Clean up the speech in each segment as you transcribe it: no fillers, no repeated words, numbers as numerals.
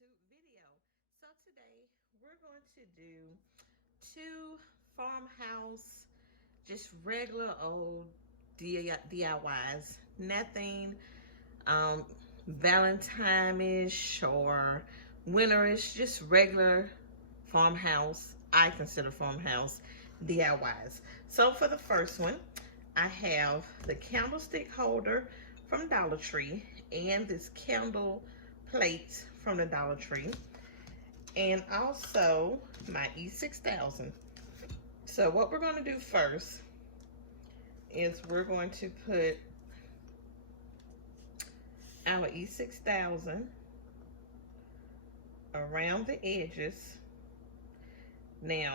YouTube video. So today we're going to do two farmhouse, just regular old DIYs. Nothing um, Valentine-ish or winterish, just regular farmhouse. I consider farmhouse DIYs. So for the first one, I have the candlestick holder from Dollar Tree and this candle plate from the Dollar Tree, and also my E6000. So what we're going to do first is we're going to put our E6000 around the edges. Now,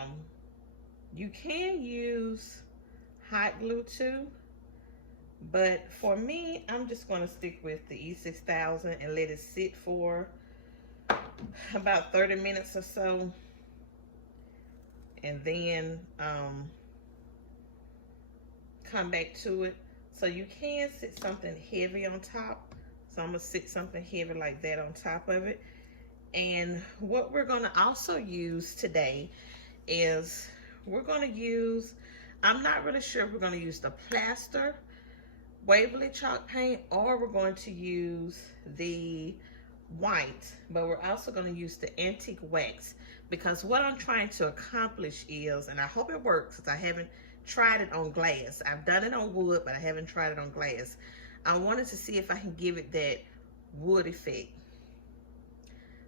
you can use hot glue too, but for me, I'm just going to stick with the E6000 and let it sit for about 30 minutes or so, and then come back to it. So you can sit something heavy on top. So I'm gonna sit something heavy like that on top of it. And what we're gonna also use today is we're gonna use, I'm not really sure if we're gonna use the plaster Waverly chalk paint or we're going to use the white, but we're also going to use the antique wax, because what I'm trying to accomplish is, and I hope it works because I haven't tried it on glass. I've done it on wood, but I haven't tried it on glass. I wanted to see if I can give it that wood effect.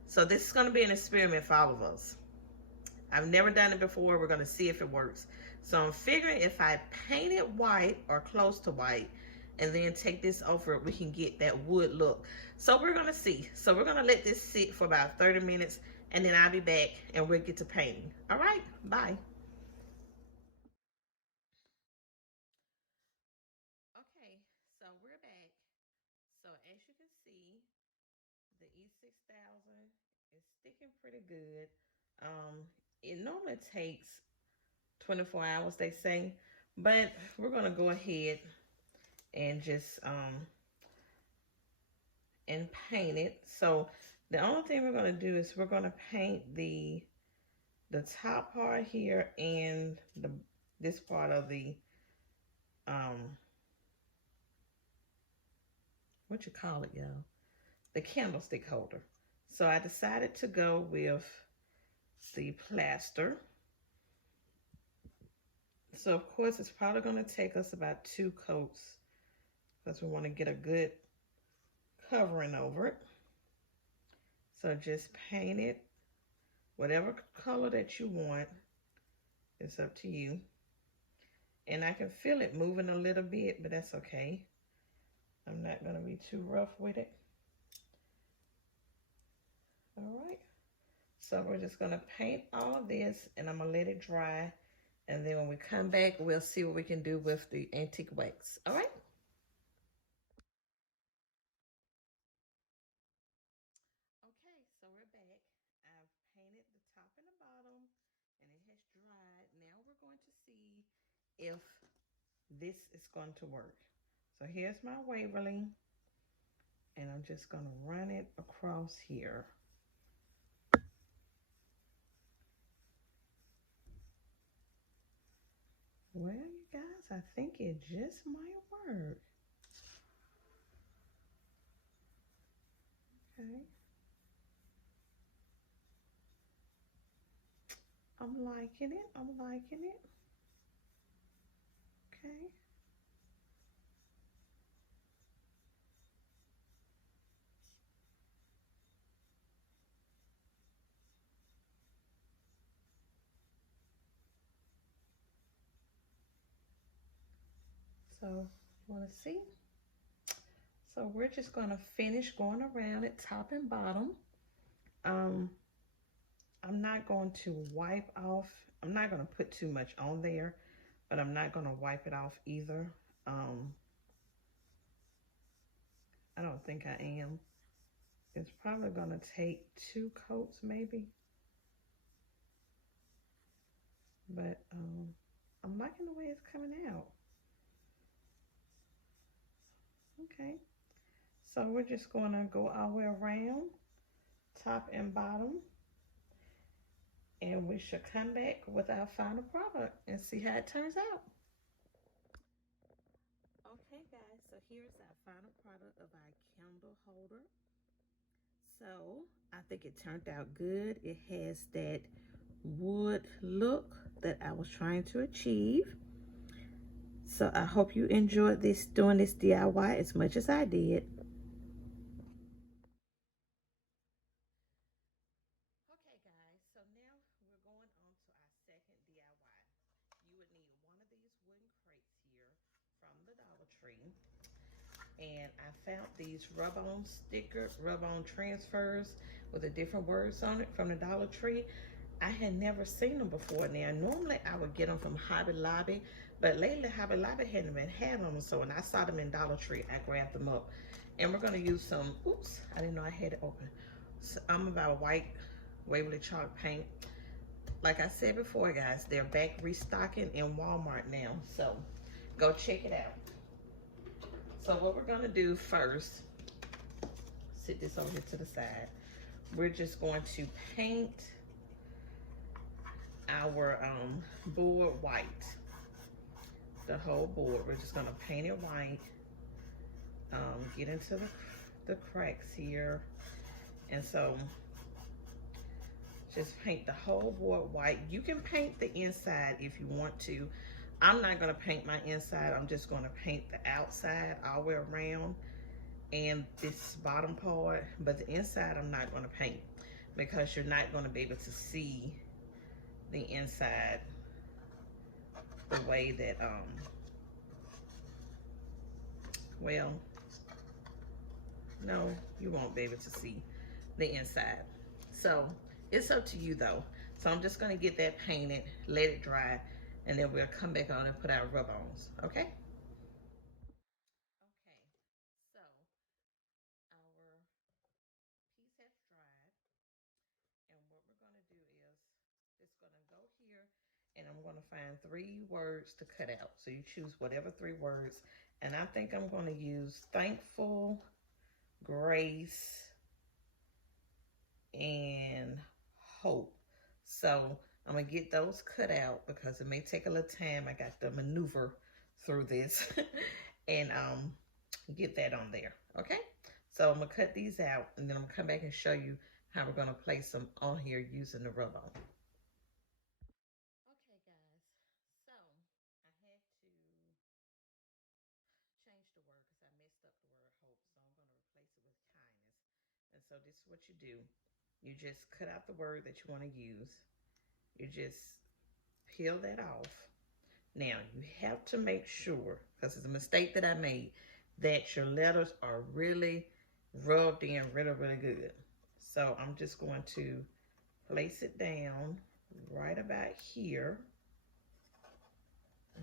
So this is going to be an experiment for all of us. I've never done it before. We're going to see if it works. So I'm figuring if I paint it white or close to white and then take this over it, we can get that wood look. So we're going to see. So we're going to let this sit for about 30 minutes and then I'll be back and we'll get to painting. All right, bye. Okay, so we're back. So as you can see, the E6000 is sticking pretty good. It normally takes 24 hours, they say, but we're gonna go ahead and just and paint it. So the only thing we're gonna do is we're gonna paint the top part here and this part of the um what you call it, y'all, the candlestick holder. So I decided to go with the plaster. So of course it's probably going to take us about 2 coats because we want to get a good covering over it. So just paint it whatever color that you want. It's up to you. And I can feel it moving a little bit, but that's okay. I'm not going to be too rough with it. All right. So we're just going to paint all of this and I'm going to let it dry. And then when we come back, we'll see what we can do with the antique wax. All right. Okay, so we're back. I've painted the top and the bottom and it has dried. Now we're going to see if this is going to work. So here's my Waverly and I'm just going to run it across here. Well, you guys, I think it just might work. Okay. I'm liking it. I'm liking it. Okay. So, you want to see? So we're just going to finish going around it top and bottom. I'm not going to wipe off. I'm not going to put too much on there, but I'm not going to wipe it off either. I don't think I am. It's probably going to take 2 coats maybe. But I'm liking the way it's coming out. Okay. So we're just going to go all the way around top and bottom. And we should come back with our final product and see how it turns out. Okay guys, so here's our final product of our candle holder. So I think it turned out good. It has that wood look that I was trying to achieve. So I hope you enjoyed doing this DIY as much as I did. Okay guys, so now we're going on to our second DIY. You would need one of these wooden crates here from the Dollar Tree. And I found these rub-on transfers with the different words on it from the Dollar Tree. I had never seen them before. Now, normally I would get them from Hobby Lobby, but lately Hobby Lobby hadn't been having them. So when I saw them in Dollar Tree, I grabbed them up. And we're gonna use some, oops, I didn't know I had it open. So I'm about white Waverly chalk paint. Like I said before, guys, they're back restocking in Walmart now. So go check it out. So what we're gonna do first, sit this over here to the side. We're just going to paint our board white. The whole board, we're just gonna paint it white. Get into the cracks here. And so just paint the whole board white. You can paint the inside if you want to. I'm not gonna paint my inside. I'm just gonna paint the outside all the way around and this bottom part, but the inside I'm not gonna paint because you're not gonna be able to see the inside the way that, well, no, you won't be able to see the inside. So it's up to you though. So I'm just gonna get that painted, let it dry, and then we'll come back on and put our rub-ons, okay? Okay, so our piece has dried, and what we're gonna do is just gonna go here and I'm gonna find 3 words to cut out. So you choose whatever 3 words, and I think I'm gonna use thankful, grace, and hope. So I'm gonna get those cut out because it may take a little time. I got to maneuver through this and get that on there, okay? So I'm gonna cut these out and then I'm gonna come back and show you how we're gonna place them on here using the rub-on. Okay guys, so I had to change the word because I messed up the word hope. So I'm gonna replace it with kindness. And so this is what you do. You just cut out the word that you wanna use. You just peel that off. Now you have to make sure, because it's a mistake that I made, that your letters are really rubbed in really good. So I'm just going to place it down right about here,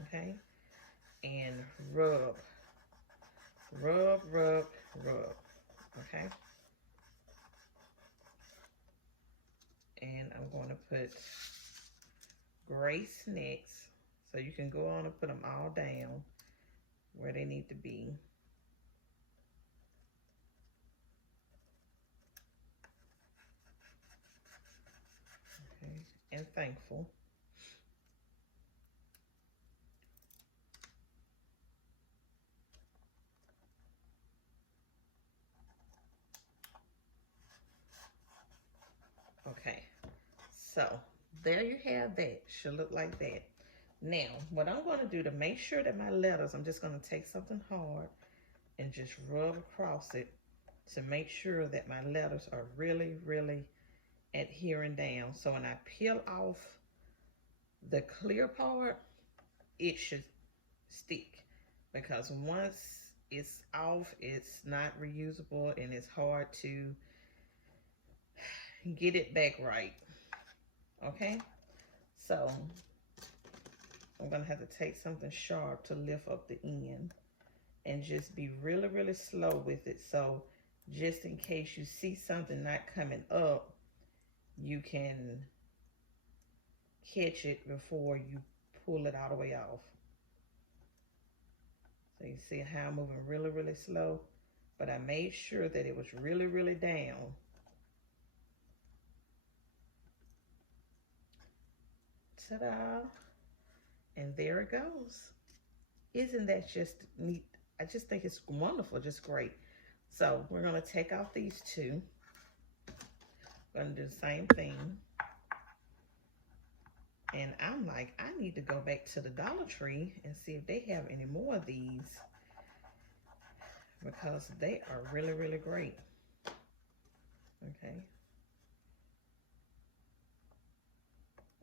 okay, and rub, okay. And I'm going to put grace next. So you can go on and put them all down where they need to be. Okay, and thankful. Okay, so there you have that. Should look like that. Now, what I'm going to do to make sure that my letters, I'm just going to take something hard and just rub across it to make sure that my letters are really adhering down. So when I peel off the clear part, it should stick, because once it's off, it's not reusable and it's hard to get it back right. Okay, so I'm gonna have to take something sharp to lift up the end and just be really slow with it. So just in case you see something not coming up, you can catch it before you pull it all the way off. So you see how I'm moving really slow, but I made sure that it was really down Ta-da. And there it goes. Isn't that just neat? I just think it's wonderful, just great. So we're gonna take off these two. We're gonna do the same thing. And I'm like, I need to go back to the Dollar Tree and see if they have any more of these, because they are really, really great. Okay.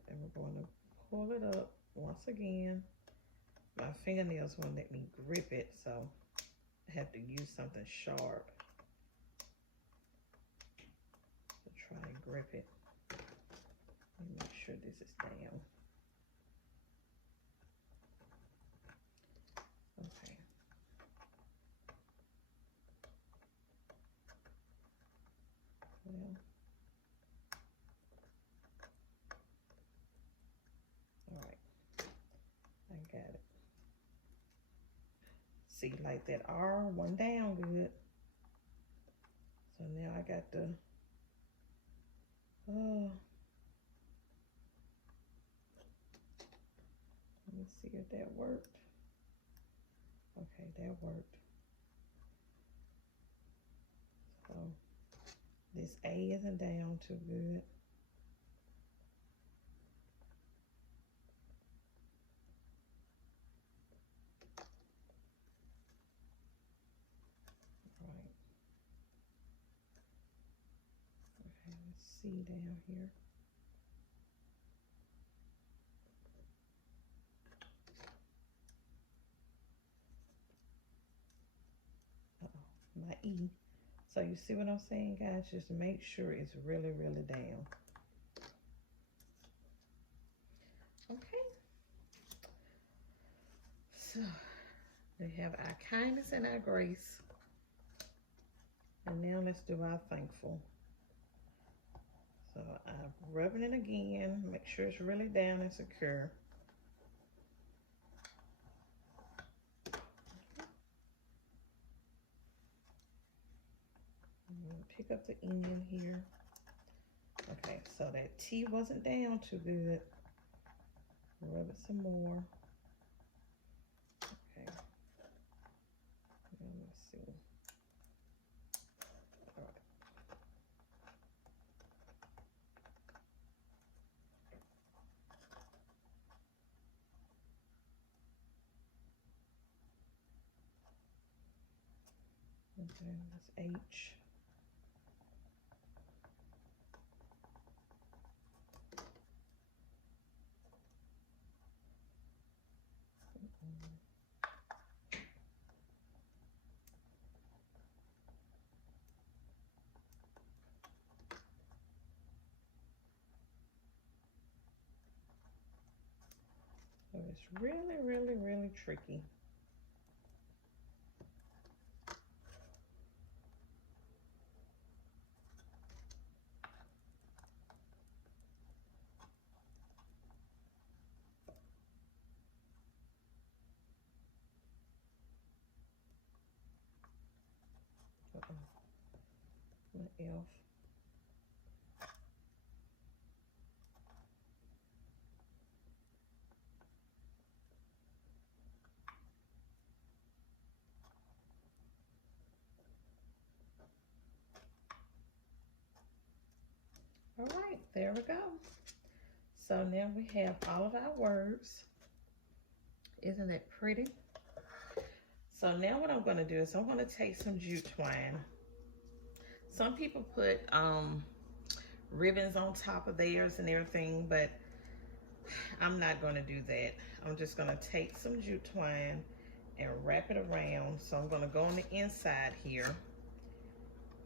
And we're going to pull it up once again. My fingernails won't let me grip it, so I have to use something sharp to try and grip it. Let me make sure this is down. Okay. Well, all right. I got it. See, like that R, one down good. So now I got the, let me see if that worked. Okay, that worked. So this A isn't down too good. Right. Okay, let's see down here. My E. So you see what I'm saying, guys? Just make sure it's really, really down. Okay. So we have our kindness and our grace. And now let's do our thankful. So I'm rubbing it again. Make sure it's really down and secure. Pick up the Indian here. Okay, so that T wasn't down too good. Rub it some more. Okay. Now let's see. All right. Okay, that's H. So it's really, really, really tricky. The F. All right, there we go. So now we have all of our words. Isn't it pretty? So now what I'm going to do is I'm going to take some jute twine. Some people put ribbons on top of theirs and everything, but I'm not going to do that. I'm just going to take some jute twine and wrap it around. So I'm going to go on the inside here,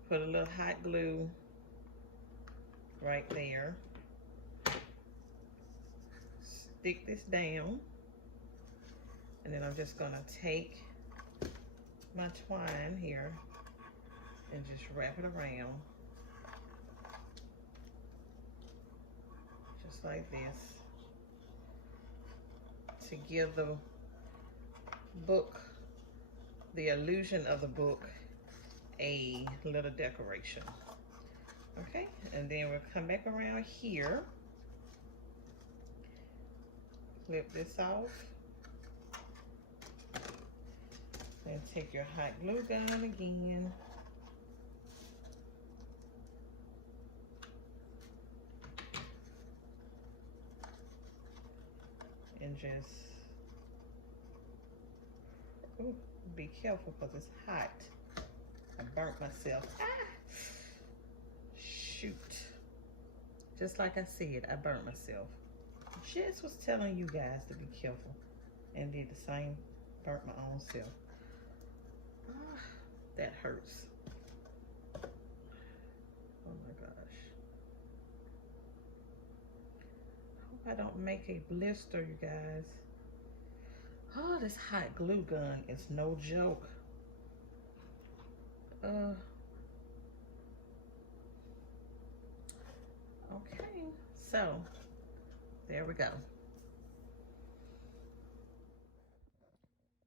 put a little hot glue right there, stick this down, and then I'm just going to take my twine here and just wrap it around just like this to give the book, the illusion of the book, a little decoration. Okay, and then we'll come back around here Flip this off. Then take your hot glue gun again. And just, ooh, be careful because it's hot. I burnt myself. Ah! Shoot. Just like I said, I burnt myself. Just was telling you guys to be careful. And did the same, burnt my own self. Ah, that hurts. Oh my gosh. I don't make a blister, you guys. Oh, this hot glue gun is no joke. Okay, so there we go.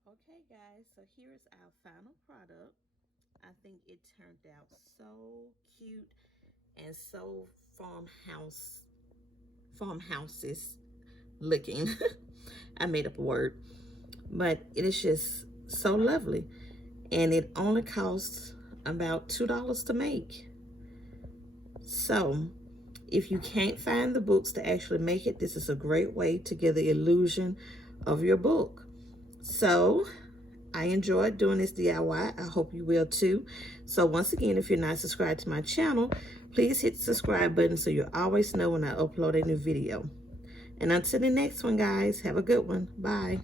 Okay, guys, so here's our final product. I think it turned out so cute and so farmhouses looking. I made up a word, but it is just so lovely, and it only costs about $2 to make. So if you can't find the books to actually make it, this is a great way to get the illusion of your book. So I enjoyed doing this DIY. I hope you will too. So once again, if you're not subscribed to my channel, please hit the subscribe button so you'll always know when I upload a new video. And until the next one, guys, have a good one. Bye.